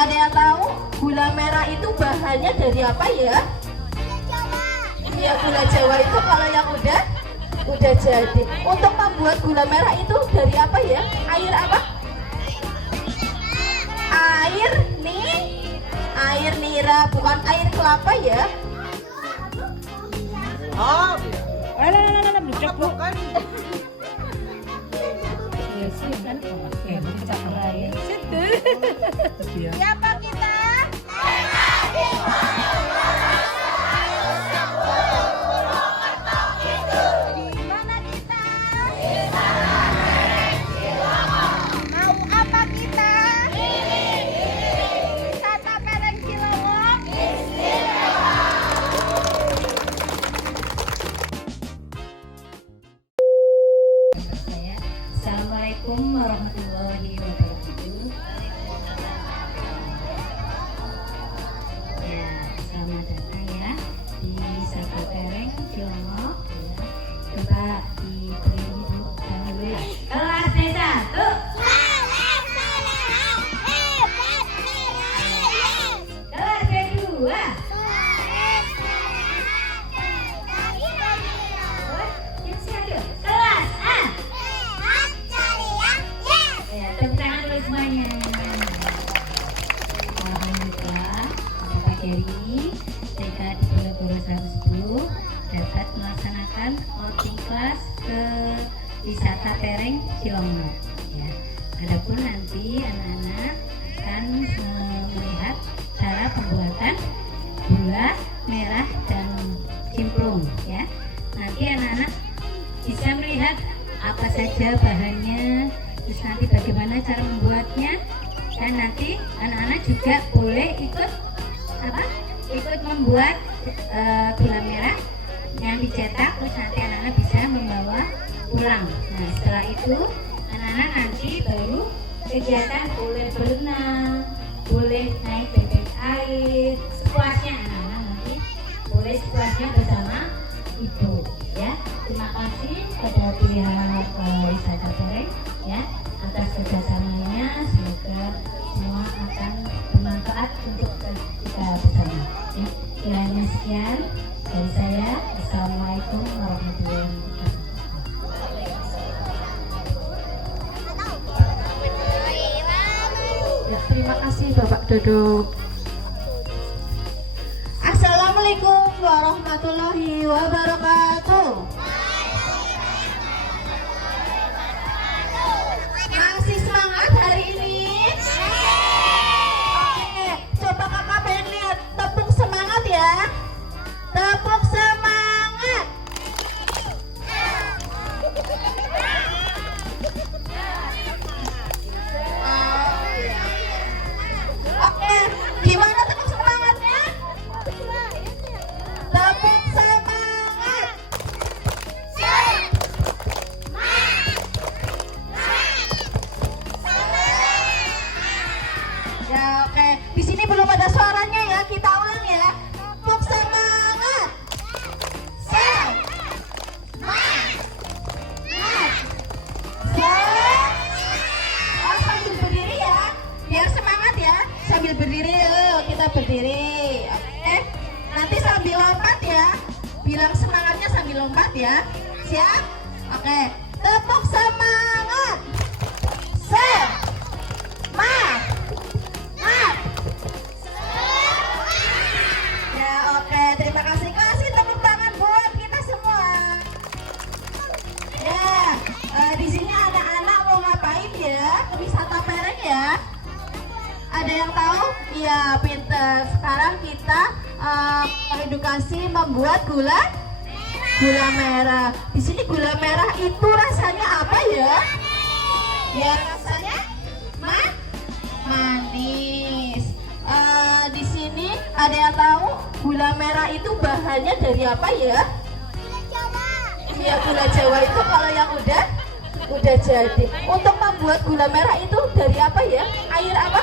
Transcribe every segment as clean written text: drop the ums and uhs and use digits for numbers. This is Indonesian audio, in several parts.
Ada yang tahu gula merah itu bahannya dari apa ya? Iya, gula Jawa itu kalau yang udah jadi. Untuk membuat gula merah itu dari apa ya? Air apa? Air nira, bukan air kelapa ya? Oh, Alah, bukan bukan. Siapa kita? Di mana kita? Mau apa kita? Wisata Pereng Cilongok. Assalamualaikum warahmatullahi wabarakatuh. Ya, selamat datang ya di Wisata Pereng Cilongok. Ya, coba diberi dulu ya. Kelas B1. Kelas B2. Kelas A. Ya, tepuk tangan dulu semuanya. Alhamdulillah, Bapak Geri, TK di Pondok 110 dapat melaksanakan outing kelas ke Wisata Pereng Cilongok. Ya, adapun nanti anak-anak akan melihat cara pembuatan gula merah dan cimplung. Ya, nanti anak-anak bisa melihat apa saja bahannya, terus nanti bagaimana cara membuatnya, dan nanti anak-anak juga boleh ikut membuat gula merah yang dicetak, terus nanti anak-anak bisa membawa pulang. Nah, setelah itu anak-anak nanti baru kegiatan boleh berenang, boleh naik bebek air, sepuasnya. Anak-anak nanti boleh sepuasnya bersama ibu. Ya, terima kasih pada pihak Wisata Pereng ya atas kerjasamanya. Semoga semua akan bermanfaat untuk kita bersama. Ya, kiranya sekian dari saya. Assalamualaikum warahmatullahi wabarakatuh. Ya, terima kasih Bapak Dodo. Assalamualaikum warahmatullahi wabarakatuh. Masih semangat hari ini? Oke, coba kakak pengen lihat tepuk semangat ya. Tepuk semangat. Oke, gimana tepuk semangatnya? Tepuk semangat. Ya, oke. Di sini belum ada suaranya ya. Kita ulang ya. Tepuk semangat. Oh, sambil berdiri ya. Biar semangat ya. Sambil berdiri, yuk kita berdiri. Oke. Nanti sambil lompat ya. Bilang semangatnya sambil lompat ya. Siap? Oke. Tepuk semangat. Ya, oke. Terima kasih. Kasih tepuk tangan buat kita semua. Ya, di sini anak-anak mau ngapain ya? Ke Wisata Pereng ya? Ada yang tahu? Iya, pinter. Sekarang kita edukasi membuat gula merah. Di sini gula merah itu rasanya apa ya? Ya, rasanya manis. Di sini ada yang tahu gula merah itu bahannya dari apa ya? Iya, gula Jawa itu kalau yang udah jadi. Untuk membuat gula merah itu dari apa ya? Air apa?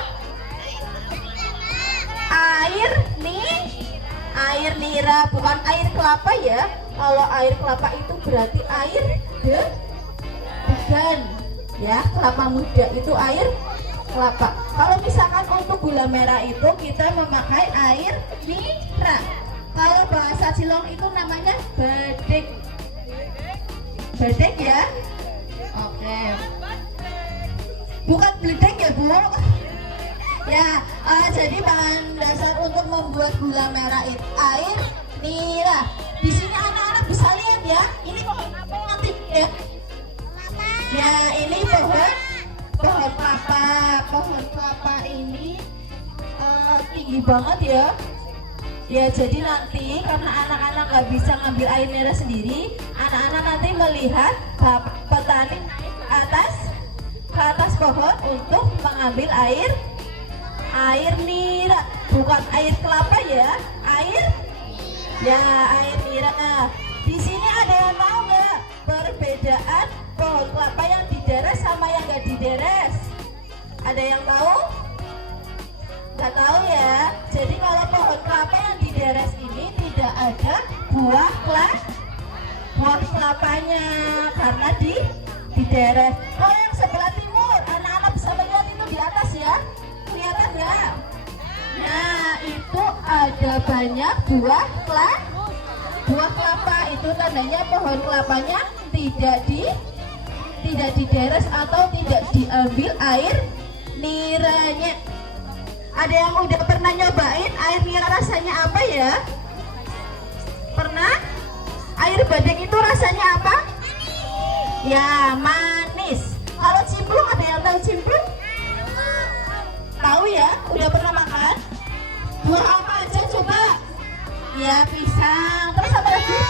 Air nira, bukan air kelapa ya. Kalau air kelapa itu berarti air degan ya. Kelapa muda itu air kelapa. Kalau misalkan untuk gula merah itu kita memakai air nira. Kalau bahasa Cilong itu namanya bedek. Bedek ya? Oke. Bukan bledek ya Bu? Ya, jadi bahan dasar untuk membuat gula merah itu air nira. Di sini anak-anak bisa lihat ya. Ini pohon apa nanti ya? Ya, ini pohon kelapa. Pohon kelapa ini tinggi banget ya. Ya, jadi nanti karena anak-anak nggak bisa ngambil air nira sendiri, anak-anak nanti melihat petani ke atas pohon untuk mengambil air nira, bukan air kelapa ya, air nira. Nah, di sini ada yang tahu nggak perbedaan pohon kelapa yang dideres sama yang nggak dideres? Ada yang tahu? Nggak tahu ya. Jadi kalau pohon kelapa yang dideres ini tidak ada buah kelapanya karena dideres. Kalau yang sebelah timur, anak-anak bisa melihat itu di atas ya. Kelihatan nggak? Nah, itu ada banyak buah kelapa. Itu tandanya pohon kelapanya tidak dideres atau tidak diambil air niranya. Ada yang udah pernah nyobain air nira rasanya apa ya? Pernah? Air bedek itu rasanya apa? Ya, manis. Kalau cimplung, ada yang tahu cimplung? Tahu ya? Udah pernah makan? Buah apa aja coba? Ya, pisang. Terus apa lagi?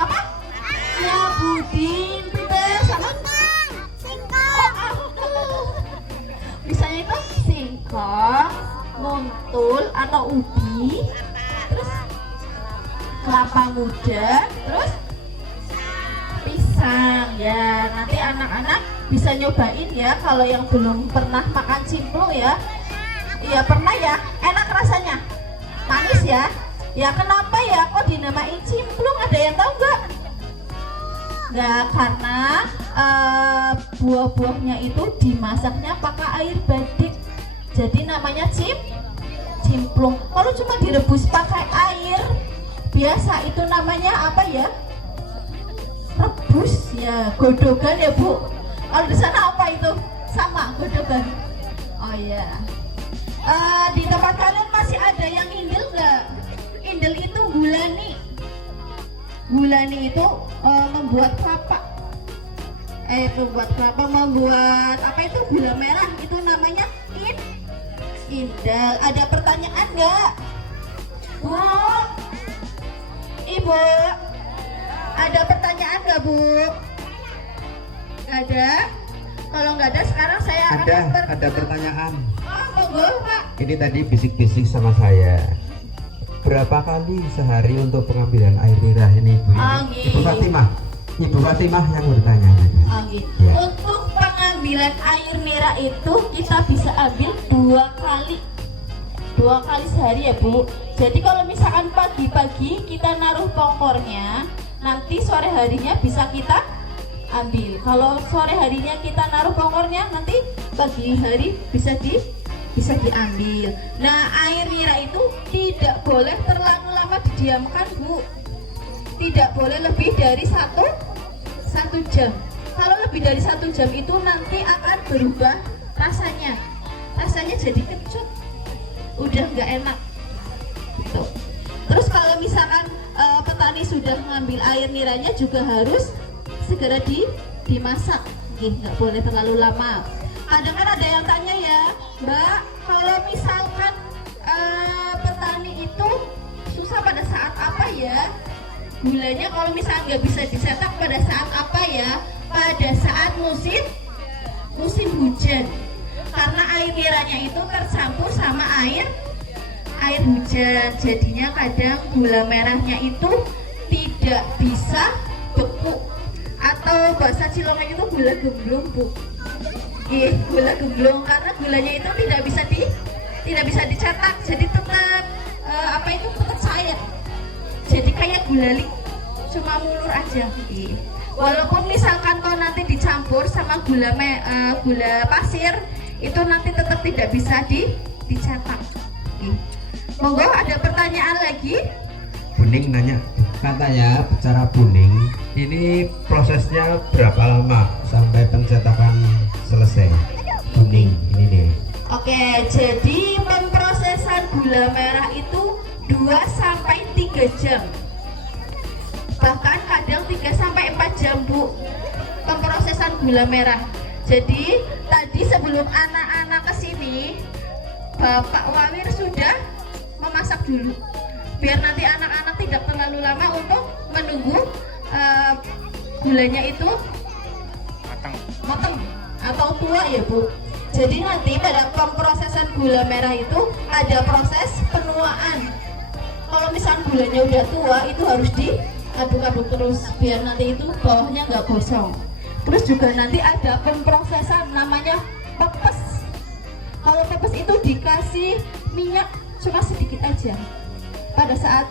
Apa? Ya, puding, pedas, sama? Misalnya itu singkong, muntul atau ubi, terus kelapa muda, terus pisang. Ya, nanti anak-anak bisa nyobain ya. Kalau yang belum pernah makan cimplung ya, iya pernah ya. Enak rasanya, manis ya. Ya, kenapa ya kok dinamain cimplung? Ada yang tahu nggak? Nggak, karena buah-buahnya itu dimasaknya pakai air bedek, jadi namanya cimplung. Kalau cuma direbus pakai air biasa itu namanya apa ya? Rebus ya, godogan ya Bu. Kalau di sana apa itu? Sama, godogan. Oh ya. Di tempat kalian masih ada yang indel nggak? Indel itu gulani. Gulani itu membuat kelapa. Membuat apa itu gula merah, itu namanya indel. Ada pertanyaan nggak? Bu, Ibu, ada pertanyaan nggak Bu? Ada? Kalau nggak ada, sekarang saya akan ada pertanyaan. Oh, monggo Pak. Ini tadi bisik-bisik sama saya. Berapa kali sehari untuk pengambilan air nira ini Bu? Ibu Fatimah yang bertanya. Ya. Untuk pengambilan air nira itu kita bisa ambil 2 kali sehari ya Bu. Jadi kalau misalkan pagi-pagi kita naruh pongkornya, nanti sore harinya bisa kita ambil. Kalau sore harinya kita naruh pongkornya, nanti pagi hari bisa diambil. Nah, air nira itu tidak boleh terlalu lama didiamkan Bu. Tidak boleh lebih dari satu jam. Kalau lebih dari 1 jam itu nanti akan berubah rasanya jadi kecut, udah nggak enak gitu. Terus kalau misalkan petani sudah mengambil air niranya juga harus segera dimasak, nggak boleh terlalu lama. Kadang kan ada yang tanya ya, Mbak, kalau misalkan petani itu susah pada saat apa ya? Gulanya kalau misalnya nggak bisa dicetak pada saat apa ya? Pada saat musim hujan. Karena air niranya itu tercampur sama air hujan. Jadinya kadang gula merahnya itu tidak bisa beku. Atau bahasa Cilongnya itu gula gemblong Bu. Gula gemblong karena gulanya itu tidak bisa dicetak. Jadi tetap tetap cair. Jadi kayak gulali, cuma mulur aja. Walaupun misalkan kalau nanti dicampur sama gula pasir, itu nanti tetap tidak bisa dicetak. Monggo, ada pertanyaan lagi? Buning nanya, katanya bicara Buning ini prosesnya berapa lama sampai pencetakan selesai? Buning ini nih. Oke, jadi pemprosesan gula merah itu 2-3 jam. Bahkan kadang 3-4 jam, Bu. Pemprosesan gula merah. Jadi tadi sebelum anak-anak kesini, Bapak Wawir sudah memasak dulu. Biar nanti anak-anak tidak terlalu lama untuk menunggu gulanya itu matang atau tua ya, Bu. Jadi nanti pada pemprosesan gula merah itu ada proses penuaan. Kalau misalnya gulanya udah tua itu harus diaduk-aduk terus biar nanti itu bawahnya nggak gosong. Terus juga nanti ada pemprosesan namanya pepes. Kalau pepes itu dikasih minyak cuma sedikit aja. Pada saat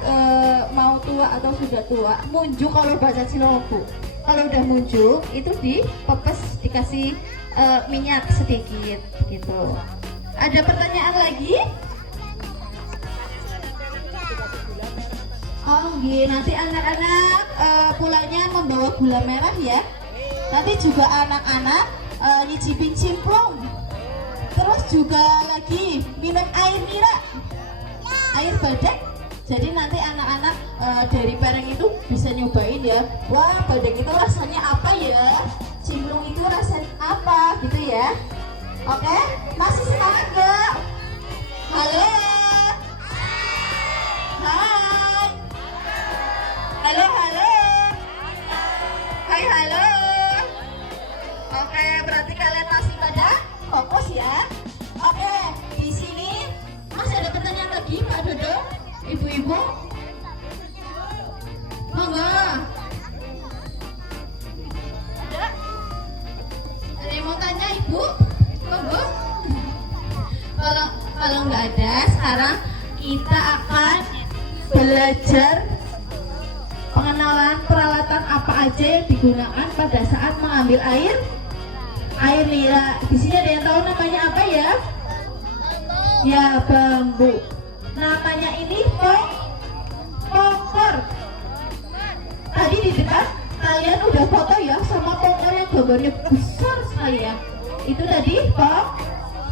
mau tua atau sudah tua, munjuk kalau bahasa Cilogo. Kalau udah munjuk itu dipepes, dikasih minyak sedikit gitu. Ada pertanyaan lagi? Oh, nanti anak-anak pulangnya membawa gula merah ya. Nanti juga anak-anak nyicipin cimplung. Terus juga lagi minum air nira, air badek. Jadi nanti anak-anak dari Pereng itu bisa nyobain ya. Wah, badek itu rasanya apa ya? Cimplung itu rasanya apa gitu ya? Oke, masih semangat gak? Halo? Hai. Halo, halo. Hai, halo. Oke, berarti kalian masih pada fokus ya. Oke, di sini masih ada pertanyaan lagi, Pak Dodo, Ibu-ibu. Monggo. Ada yang mau tanya, Ibu? Monggo. Kalau nggak ada, sekarang kita akan belajar pengenalan peralatan apa aja yang digunakan pada saat mengambil air nira. Di sini ada yang tahu namanya apa ya? Ya, bambu. Namanya ini pongkor. Tadi di depan kalian udah foto ya sama pongkor yang gambarnya besar sekali ya. Itu tadi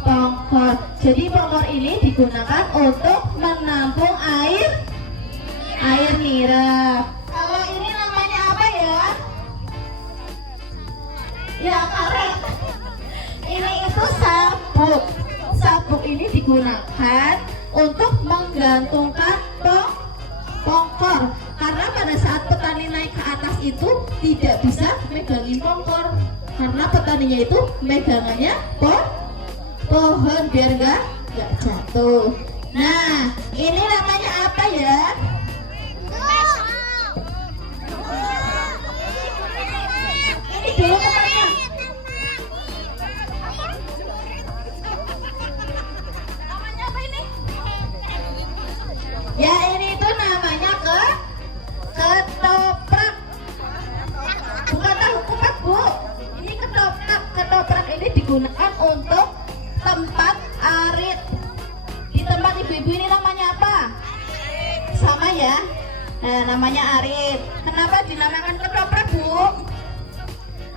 pongkor. Jadi pongkor ini digunakan untuk menampung air nira. Kalau ini namanya apa ya? Ya, karet. Ini itu sabuk. Sabuk ini digunakan untuk menggantungkan pongkor. Karena pada saat petani naik ke atas itu tidak bisa megangin pongkor. Karena petaninya itu megangannya pohon biar nggak jatuh. Nah, ini namanya apa ya? Ini dulu namanya. Namanya apa ini? Ya, ini itu namanya ketoprak. Bukan tahu kupat, Bu. Ini ketoprak. Ketoprak ini digunakan untuk tempat arit. Di tempat ibu-ibu ini namanya apa? Sama ya. Nah, namanya arit. Kenapa dinamakan ketoprak, Bu?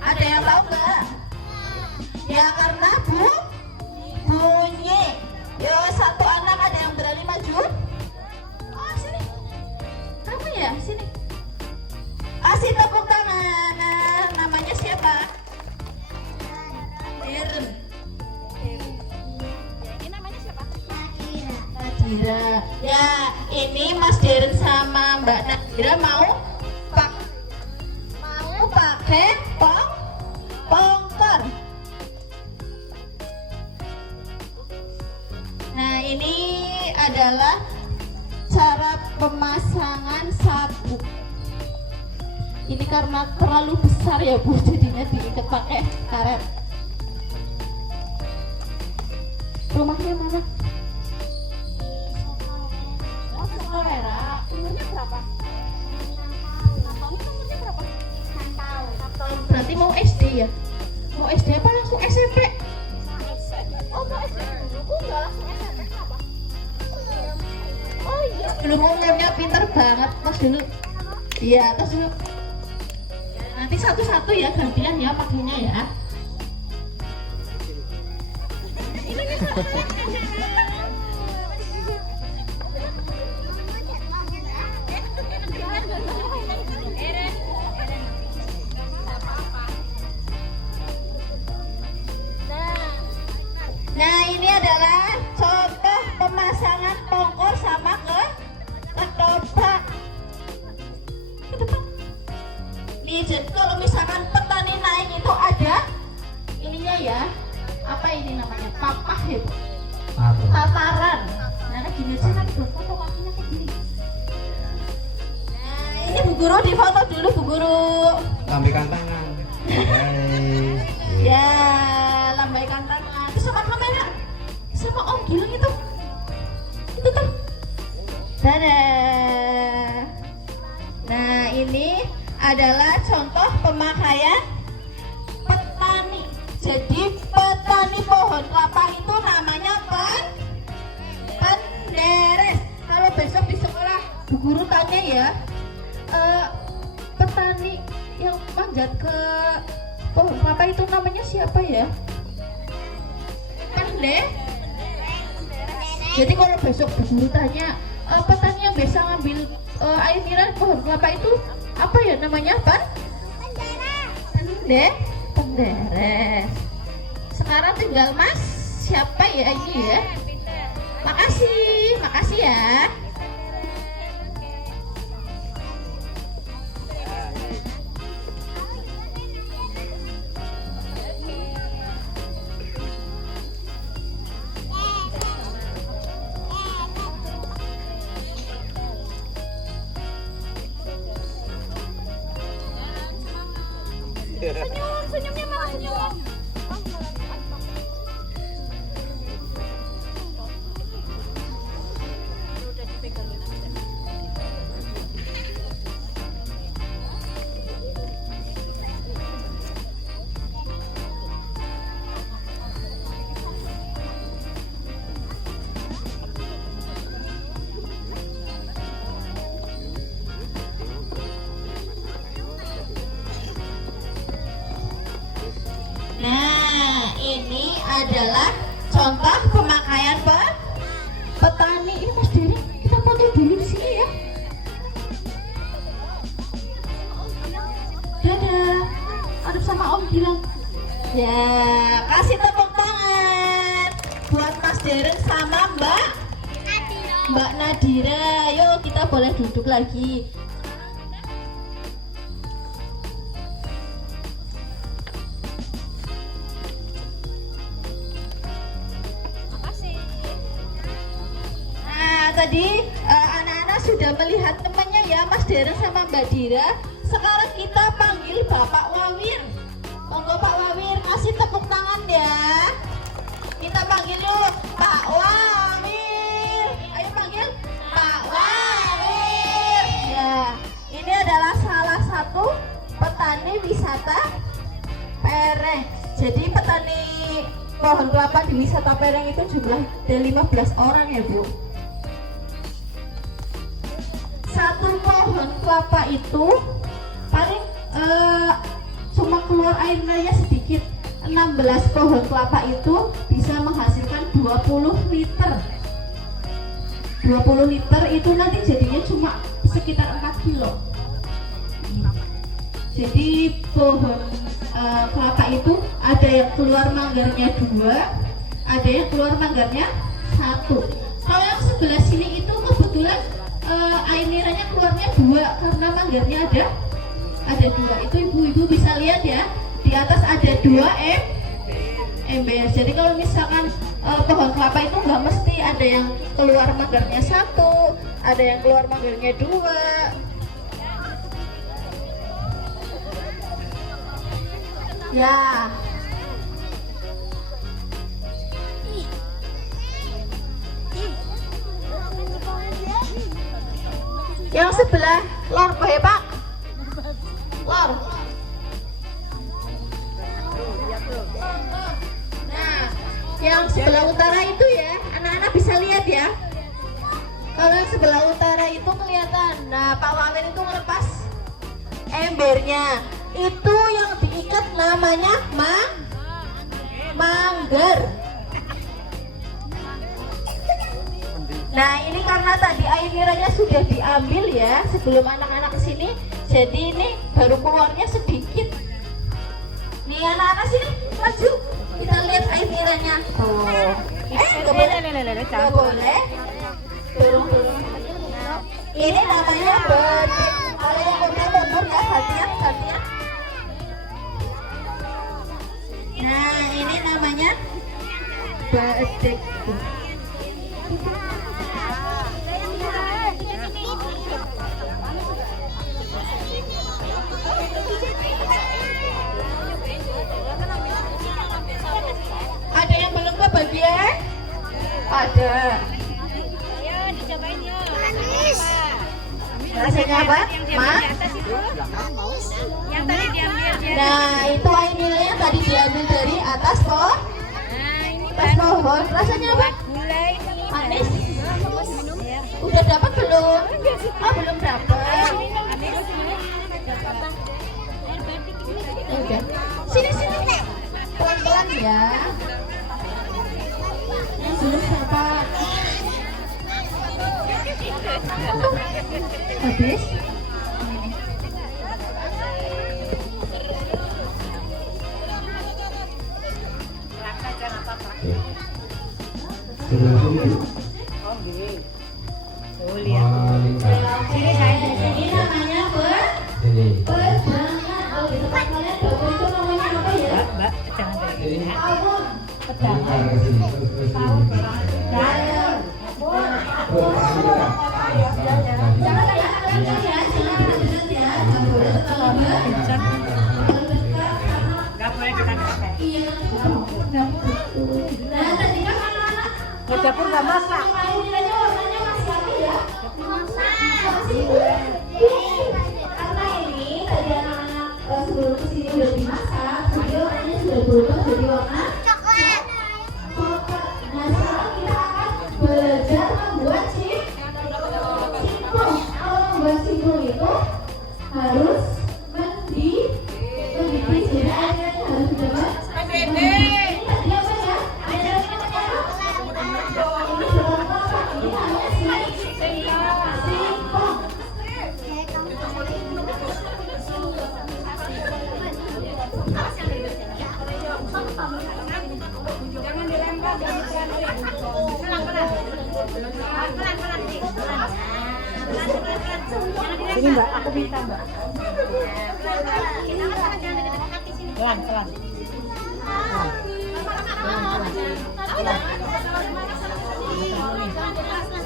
Ada yang tahu nggak? Ya karena bunyi. Yo, satu anak ada yang berani maju? Oh, sini. Kamu ya, sini. Kasih tepuk tangan. Nah, namanya siapa? Deren. Ini namanya siapa? Nadira. Ya, ini Mas Deren sama Mbak Nadira mau pakai pongkor. Nah, ini adalah cara pemasangan sabuk. Ini karena terlalu besar ya, Bu, jadinya diikat pakai karet. Rumahnya mana? Oh, Sokalera. Umurnya berapa? Umurnya berapa? 6 tahun. Berarti mau SD ya? Mau SD apa langsung SMP? Oh, mau SD dulu, kok nggak langsung SMP apa? Oh iya, belum umurnya pinter banget, tos dulu. Iya, tos dulu. Nanti satu-satu ya, gantian ya pakainya ya. Nah, ini adalah contoh pemasangan tongkol sama ketoprak. Ke depan. Nih, jadi kalau misalkan petani naik itu ada ininya ya. Apa ini namanya? Papah ya, Bu? Tataran. Nah, kayak gini aja kan foto kakinya kayak gini. Nah, ini Bu Guru difoto dulu, Bu Guru. Lambaikan tangan. Hai. Ya, lambaikan tangan. Terus sama kamera. Sama Om Gilang itu. Itu tuh. Dadah. Nah, ini adalah contoh pemakaian petani. Jadi petani pohon kelapa itu namanya penderes. Kalau besok di sekolah Bu Guru tanya ya, petani yang manjat ke pohon kelapa itu namanya siapa ya? Jadi kalau besok Bu Guru tanya, petani yang biasa ngambil air mineral pohon kelapa itu apa ya namanya? Penderes. Sekarang tinggal Mas siapa ya ini ya? Makasih ya. Senyumnya malah senyum. Nah, ini adalah contoh pemakaian petani. Ini Mas Dery, kita foto dulu di sini ya. Dadah, adep sama Om Gilang. Ya, kasih tepuk tangan buat Mas Dery sama Mbak Nadira. Yuk, kita boleh duduk lagi. Tadi anak-anak sudah melihat temannya ya, Mas Deren sama Mbak Dira. Sekarang kita panggil Bapak Wawir. Monggo Pak Wawir, kasih tepuk tangan ya. Kita panggil dulu Pak Wawir. Ayo panggil Pak Wawir. Ya, ini adalah salah satu petani wisata Pereng. Jadi petani pohon kelapa di wisata Pereng itu jumlah dari 15 orang ya, Bu. Satu pohon kelapa itu paling cuma keluar airnya sedikit. 16 pohon kelapa itu bisa menghasilkan 20 liter. 20 liter itu nanti jadinya cuma sekitar 4 kilo. Jadi pohon kelapa itu ada yang keluar manggarnya 2, ada yang keluar manggarnya 1. Kalau yang sebelah sini itu kebetulan air niranya keluarnya 2 karena manggarnya ada 2. Itu ibu-ibu bisa lihat ya, di atas ada 2 ember. Jadi kalau misalkan pohon kelapa itu nggak mesti ada yang keluar manggarnya 1, ada yang keluar manggarnya 2. Ya. Yang sebelah lor bae Pak. Lor. Nah, Yang sebelah utara itu ya, anak-anak bisa lihat ya. Kalau yang sebelah utara itu kelihatan. Nah, Pak Wamen itu ngelepas embernya. Itu yang diikat namanya manggar. Nah, ini karena tadi air niranya sudah diambil ya sebelum anak-anak kesini, jadi ini baru keluarnya sedikit. Nih anak-anak sini maju, kita lihat air niranya. Tuh. Nggak boleh. Nggak boleh. Turun. Ini namanya betik. Kalau yang udah mundur ya, hati-hati. Nah, ini namanya betik. Ada yang belum kebagian? Ada. Ayo dicobain yuk. Rasanya apa? Yang tadi diambil dia. Nah, itu air nilainya tadi diambil dari atas Nah, ini pohon. Rasanya apa? gulai ini. Manis. Ya. Udah dapat belum? Oh, belum dapat. Udah. Sini. Pelan-pelan ya. Yang belum siapa? Habis? Sebelah sini. Ini namanya Ini. pedangan. Kalau di tempat kalian dapur itu namanya apa ya? Mbak, jangan dari Ini. Abun. Pedangan. Terus sini. Daun. Jangan kalian ya, jangan dekat ya. Nggak boleh terlalu dekat. nggak boleh dekat-dekat. Iya, dapur. Nah, tadi kan anak-anak Ke dapur nggak masak. air nilainya warnanya masih apa ya? Masih. Karena ini tadi anak-anak sebelum kesini udah dimasak, jadi warnanya sudah berubah jadi warna coklat. Nah, sekarang kita akan belajar membuat simplung. Kalau membuat simplung itu harus mendidih, jadi airnya harus berapa? Ini tadi apa ya? Airnya apa? Ini berapa? Ini namanya simplung. Jangan dilempar, jangan pelan-pelan. Sini Mbak, aku minta Mbak. Pelan-pelan.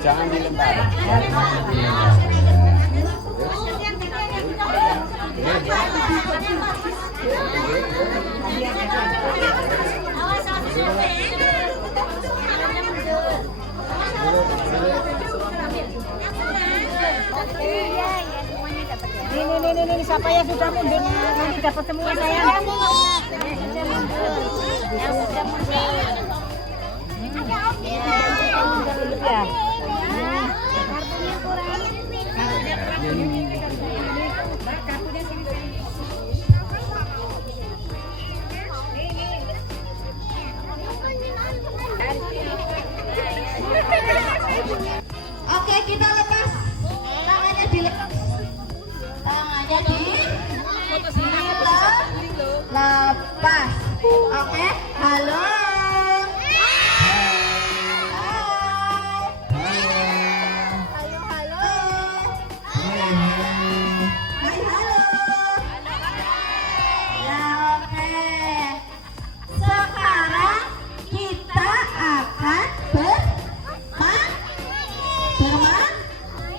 Jangan dilempar. Ini siapa yang sudah mundur? Nanti dapat semua sayang. Yang sudah mundur. Ya. Oke, kita lepas. Tangannya dilepas. Tangannya dilepas. Oke, halo.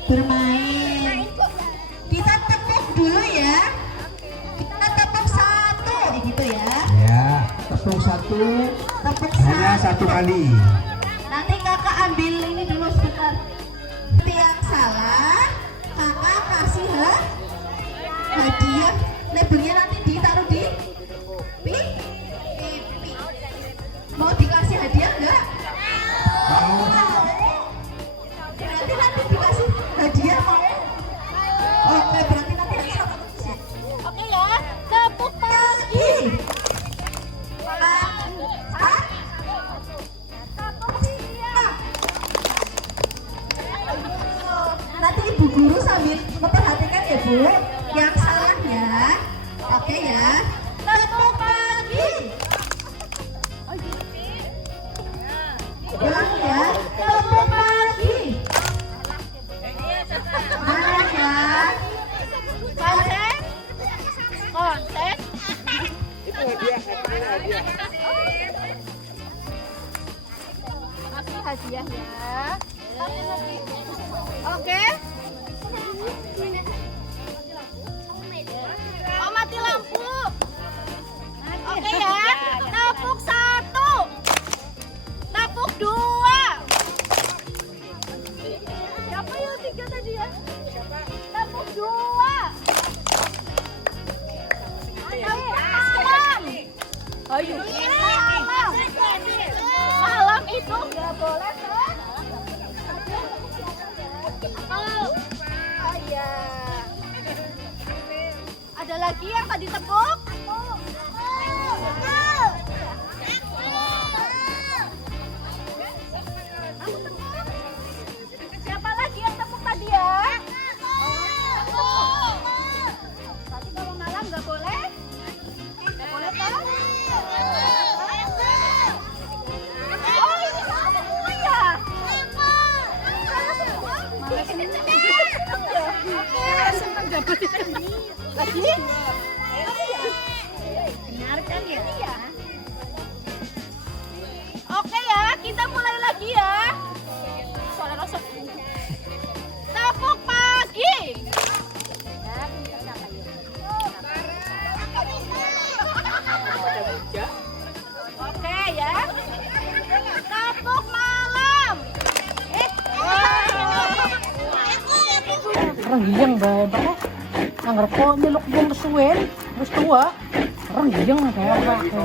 Bermain. Kita tepuk dulu ya. Kita tepuk satu, gitu ya. Ya, tepung satu. Tepuk Hanya satu kali. Nanti kakak ambil ini dulu sebentar. Yang salah, kakak kasih hadiah. Labelnya nanti ditaruh di pipi. Mau dikasih hadiah Kasih hadiahnya. Oke. Oh, mati lampu. Oke ya. Tepuk 1. Tepuk 2. Siapa yang 3 tadi ya? Tepuk 2. Malam. Ayo. Malam itu nggak boleh kan? Oh iya. Ada lagi yang tadi tepuk? Siapa lagi yang tepuk tadi ya? Tadi kalau malam nggak boleh? Nggak boleh kan? Oh ini salah semua ya? Salah semua? Lagi? Dengarkan ya. Iya. Oke ya, kita mulai lagi ya. Suara rosok. Tepuk pagi. Oke ya. Tepuk malam. Renggiyang bae bae. Angger kok nyeluk wong kesuwen, wis tua. Renggiyang kayak apa? Lihat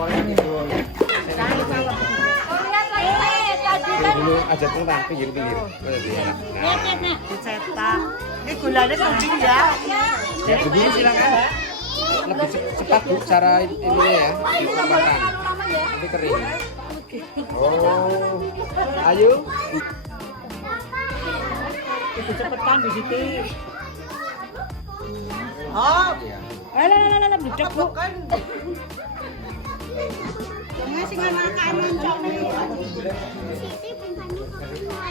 lagi. Tadi kan Dulu aja tentang pinggir-pinggir. Lebih enak. Nah, Dicetak. Ini gulanya kuning ya. ya begini silakan. Lebih cepat Bu cara ini ya. Makan. lama ya. Nanti kering. Oh. Ayo. Itu cepetan di situ. Oh. Iya. Alah, budak Bu.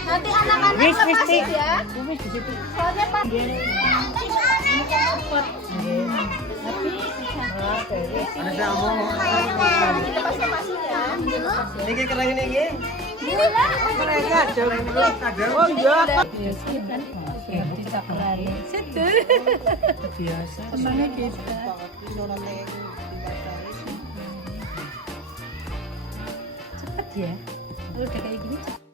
Nanti anak-anak Wis, wis, lepasin Tik. ya. Wis di situ. Soalnya pas lepasin ya. Niki keren niki. Gini lah. Oh iya. biasa Senangnya kita. cepet ya. Udah kayak gini cepet.